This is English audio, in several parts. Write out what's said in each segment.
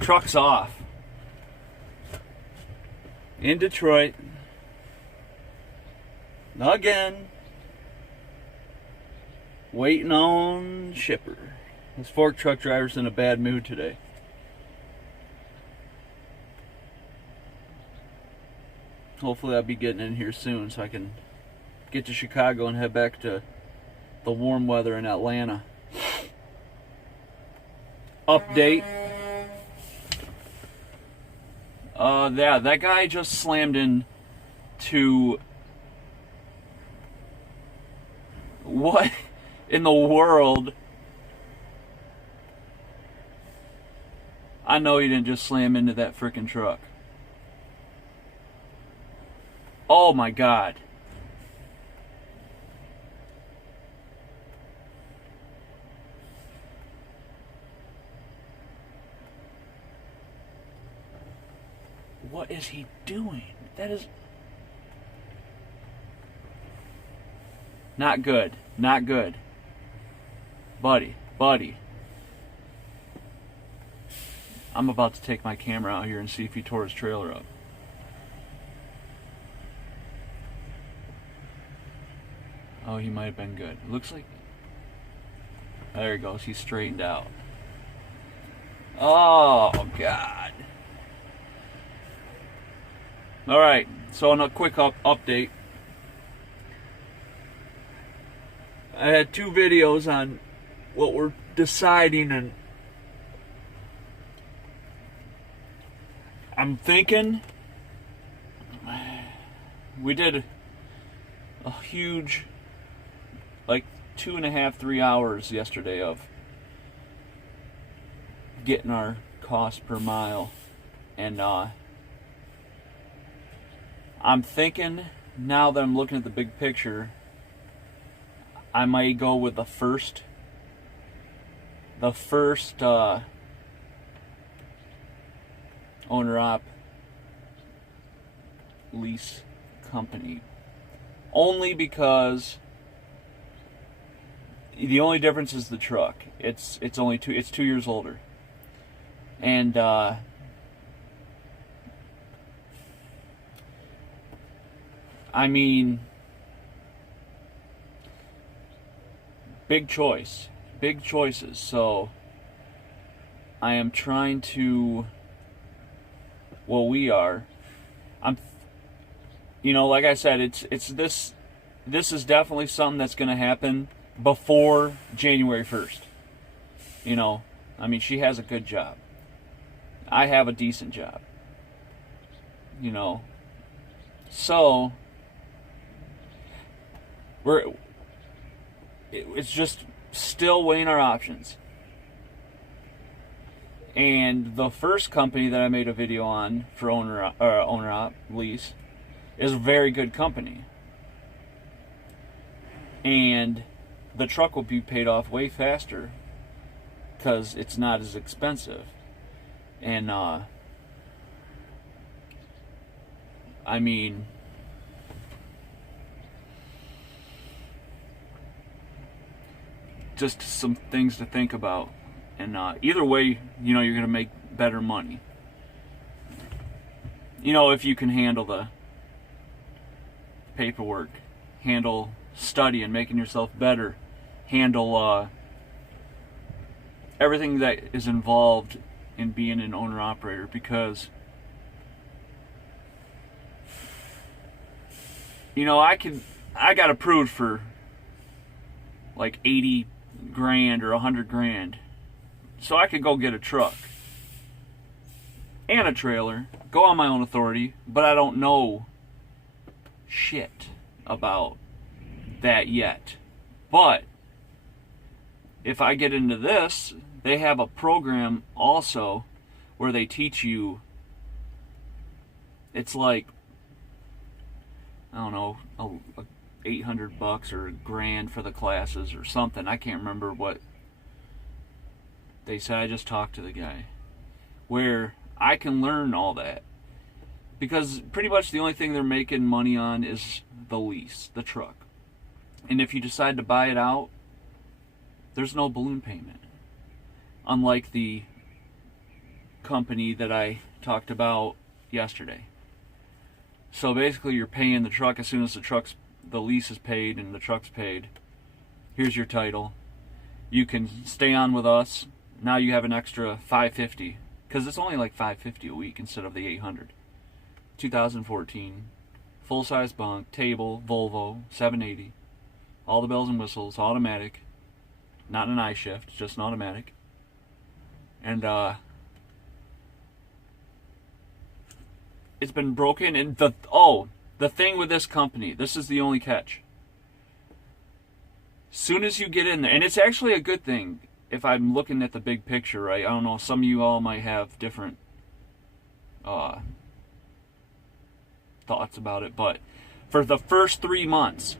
Truck's off. In Detroit. Again. Waiting on shipper. This fork truck driver's in a bad mood today. Hopefully I'll be getting in here soon so I can get to Chicago and head back to the warm weather in Atlanta. Update. Yeah, that guy just slammed into... What in the world? I know he didn't just slam into that frickin' truck. Oh my God. What is he doing? That is not good. Not good. Buddy. I'm about to take my camera out here and see if he tore his trailer up. Oh, he might have been good. It looks like... There he goes. He's straightened out. Oh, God. Alright, so on a quick update. I had 2 videos on what we're deciding, and I'm thinking we did a huge, like 2.5, 3 hours yesterday of getting our cost per mile, and I'm thinking, now that I'm looking at the big picture, I might go with the first owner-op lease company. Only because the only difference is the truck. It's 2 years older. And I mean, big choices. So I am trying to, well, we are. Like I said, it's this is definitely something that's going to happen before January 1st. I mean, she has a good job. I have a decent job. So it's just still weighing our options. And the first company that I made a video on for owner-op lease is a very good company. And the truck will be paid off way faster because it's not as expensive. And I mean, just some things to think about. And either way, you're going to make better money. If you can handle the paperwork, handle studying, making yourself better, handle everything that is involved in being an owner-operator, because I got approved for like 80 grand or 100 grand. So I could go get a truck and a trailer, go on my own authority, but I don't know shit about that yet. But if I get into this, they have a program also where they teach you, it's like, I don't know, $800 or $1,000 for the classes or something. I can't remember what they said. I just talked to the guy, where I can learn all that, because pretty much the only thing they're making money on is the lease, the truck. And if you decide to buy it out, there's no balloon payment. unlike the company that I talked about yesterday. So basically you're paying the truck as soon as the lease is paid and the truck's paid. Here's your title. You can stay on with us. Now you have an extra $550, because it's only like $550 a week instead of the $800. 2014, full-size bunk, table, Volvo, 780, all the bells and whistles, automatic, not an I-shift, just an automatic. And it's been broken. And the thing with this company, this is the only catch. Soon as you get in there, and it's actually a good thing if I'm looking at the big picture, right? I don't know, some of you all might have different thoughts about it, but for the first 3 months,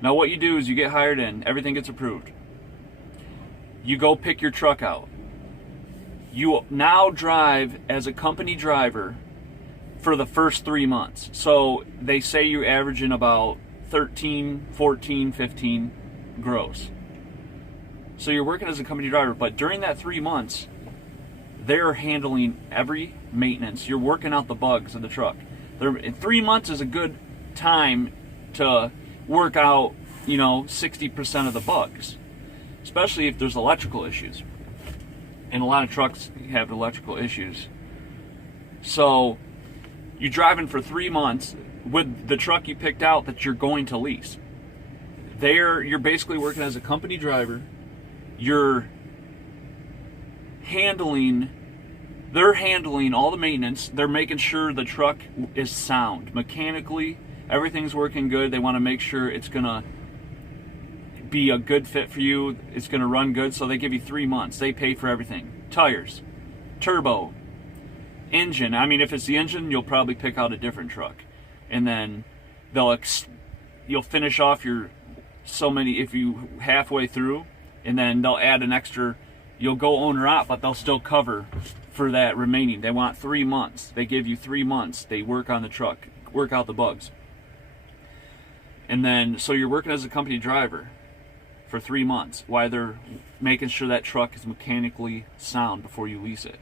now what you do is you get hired in, everything gets approved. You go pick your truck out. You now drive as a company driver for the first 3 months. So they say you're averaging about 13, 14, 15 gross. So you're working as a company driver, but during that 3 months, they're handling every maintenance. You're working out the bugs of the truck. 3 months is a good time to work out, 60% of the bugs, especially if there's electrical issues. And a lot of trucks have electrical issues. So you're driving for 3 months with the truck you picked out that you're going to lease. You're basically working as a company driver. They're handling all the maintenance. They're making sure the truck is sound. Mechanically, everything's working good. They want to make sure it's going to be a good fit for you. It's going to run good, so they give you 3 months. They pay for everything. Tires, turbo, engine. I mean, if it's the engine, you'll probably pick out a different truck. And then you'll finish off if you halfway through, and then they'll add an extra. You'll go owner op, but they'll still cover for that remaining. They want 3 months. They give you 3 months. They work on the truck, work out the bugs. And then, so you're working as a company driver for 3 months while they're making sure that truck is mechanically sound before you lease it.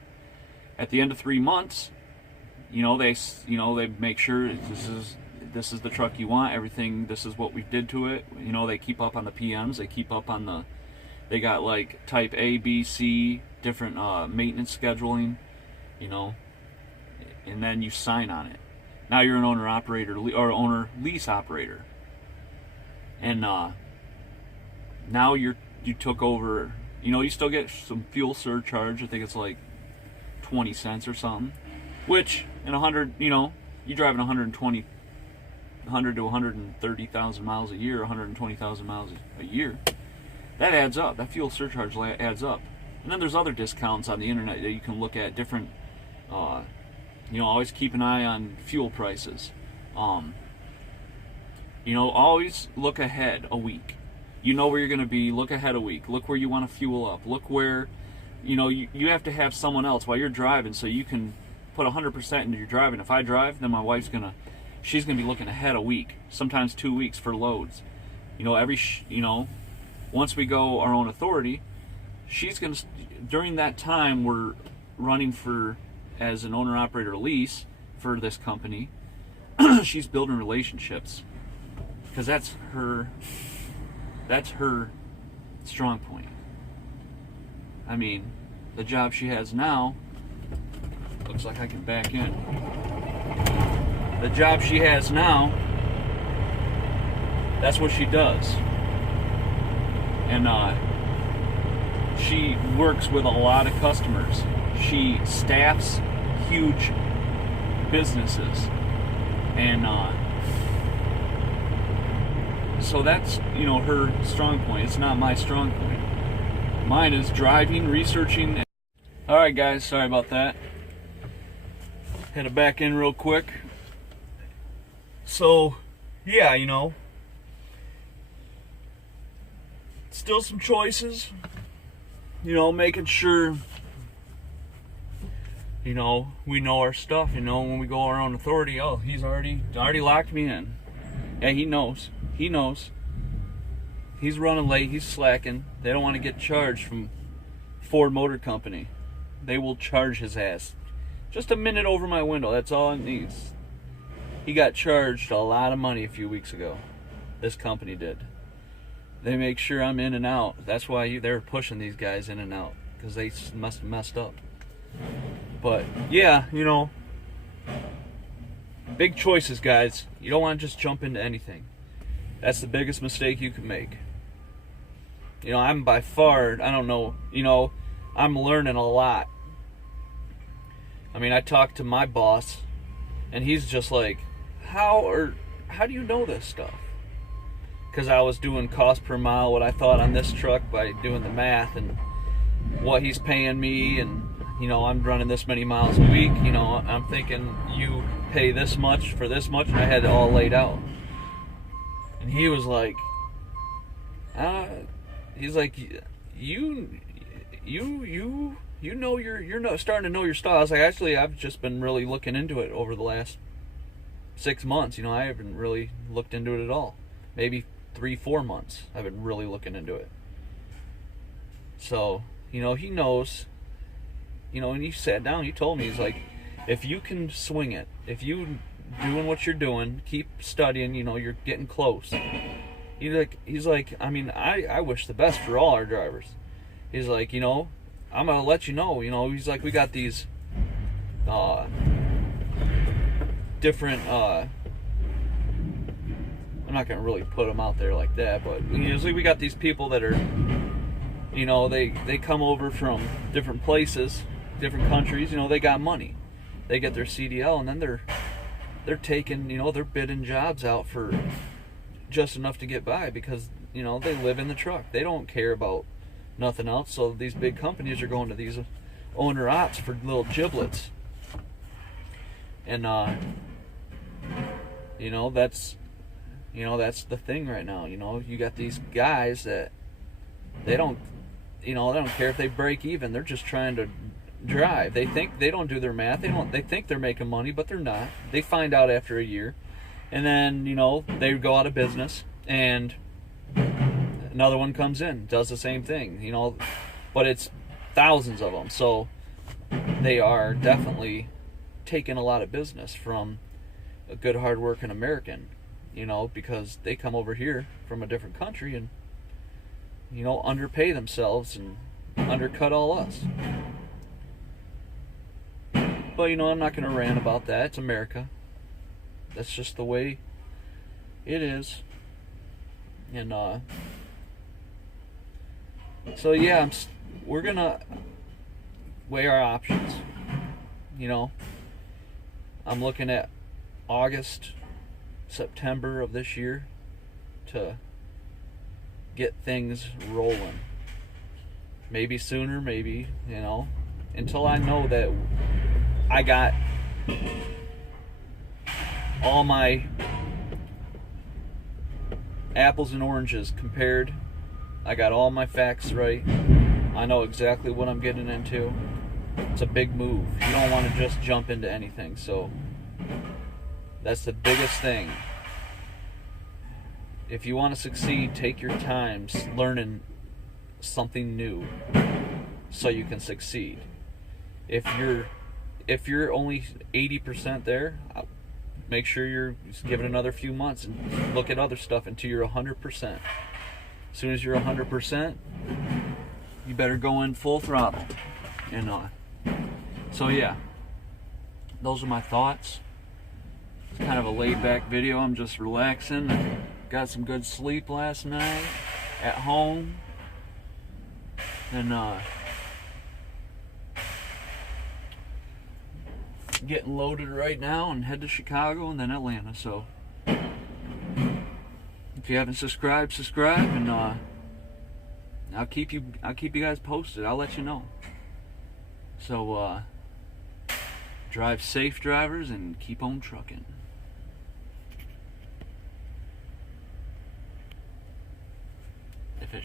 At the end of 3 months, they make sure this is the truck you want. Everything. This is what we did to it. They keep up on the PMs. They keep up on They got like type A, B, C, different maintenance scheduling, and then you sign on it. Now you're an owner operator or owner lease operator, and now you took over. You still get some fuel surcharge. I think it's like 20 cents or something, which in 100, you driving 100 to 130,000 miles a year, 120,000 miles a year. That adds up. That fuel surcharge adds up. And then there's other discounts on the internet that you can look at. Different, always keep an eye on fuel prices. Always look ahead a week. You know where you're going to be. Look ahead a week. Look where you want to fuel up. Look where, you have to have someone else while you're driving so you can put 100% into your driving. If I drive, then my wife's she's going to be looking ahead a week, sometimes 2 weeks for loads. Once we go our own authority, she's going to, during that time we're running as an owner-operator lease for this company, she's building relationships, because that's her strong point. I mean, the job she has now, looks like I can back in. The job she has now, that's what she does. And she works with a lot of customers. She staffs huge businesses. And so that's, her strong point. It's not my strong point. Mine is driving, researching. Alright guys, sorry about that. Had to back in real quick. So, yeah, still some choices, making sure, we know our stuff, when we go our own authority. Oh, he's already locked me in. Yeah, he knows. He's running late, he's slacking. They don't want to get charged from Ford Motor Company. They will charge his ass. Just a minute over my window, that's all it needs. He got charged a lot of money a few weeks ago. This company did. They make sure I'm in and out. That's why they're pushing these guys in and out, because they must have messed up. But yeah, you know, big choices, guys. You don't want to just jump into anything. That's the biggest mistake you can make. You know, I'm by far, I don't know, you know, I'm learning a lot. I mean, I talked to my boss, and he's just like, how do you know this stuff? Because I was doing cost per mile, what I thought on this truck by doing the math, and what he's paying me, and, you know, I'm running this many miles a week, you know, I'm thinking you pay this much for this much, and I had it all laid out. And he was like, he's like, you know, you're starting to know your style. I was like, actually, I've just been really looking into it over the last 6 months. You know, I haven't really looked into it at all. Maybe 3-4 months I've been really looking into it. So, you know, he knows, you know, and he sat down, he told me, he's like, if you can swing it, if you doing what you're doing, keep studying, you know, you're getting close. He's like, I mean, I wish the best for all our drivers. He's like, you know, I'm gonna let you know, he's like, we got these different I'm not gonna really put them out there like that, but usually we got these people that are, you know, they come over from different places, different countries, you know, they got money, they get their CDL, and then they're taking, you know, they're bidding jobs out for just enough to get by, because, you know, they live in the truck, they don't care about nothing else. So these big companies are going to these owner ops for little giblets, and you know, that's the thing right now. You know, you got these guys that they don't care if they break even. They're just trying to drive. They think, they don't do their math. They think they're making money, but they're not. They find out after a year, and then, you know, they go out of business, and another one comes in, does the same thing, you know, but it's thousands of them. So they are definitely taking a lot of business from a good, hard-working American, you know, because they come over here from a different country and, you know, underpay themselves and undercut all us. But, you know, I'm not going to rant about that. It's America. That's just the way it is. And, so yeah, we're gonna weigh our options. You know, I'm looking at August, September of this year to get things rolling. Maybe sooner, maybe, you know, until I know that I got all my apples and oranges compared. I got all my facts right. I know exactly what I'm getting into. It's a big move. You don't want to just jump into anything. So that's the biggest thing. If you want to succeed, take your time learning something new so you can succeed. If you're only 80% there, make sure you're give it another few months and look at other stuff until you're 100%. As soon as you're 100%, you better go in full throttle. And so yeah, those are my thoughts. It's kind of a laid-back video. I'm just relaxing. I got some good sleep last night at home, and getting loaded right now and head to Chicago and then Atlanta. So if you haven't subscribed, and I'll keep you guys posted. I'll let you know. So drive safe, drivers, and keep on trucking.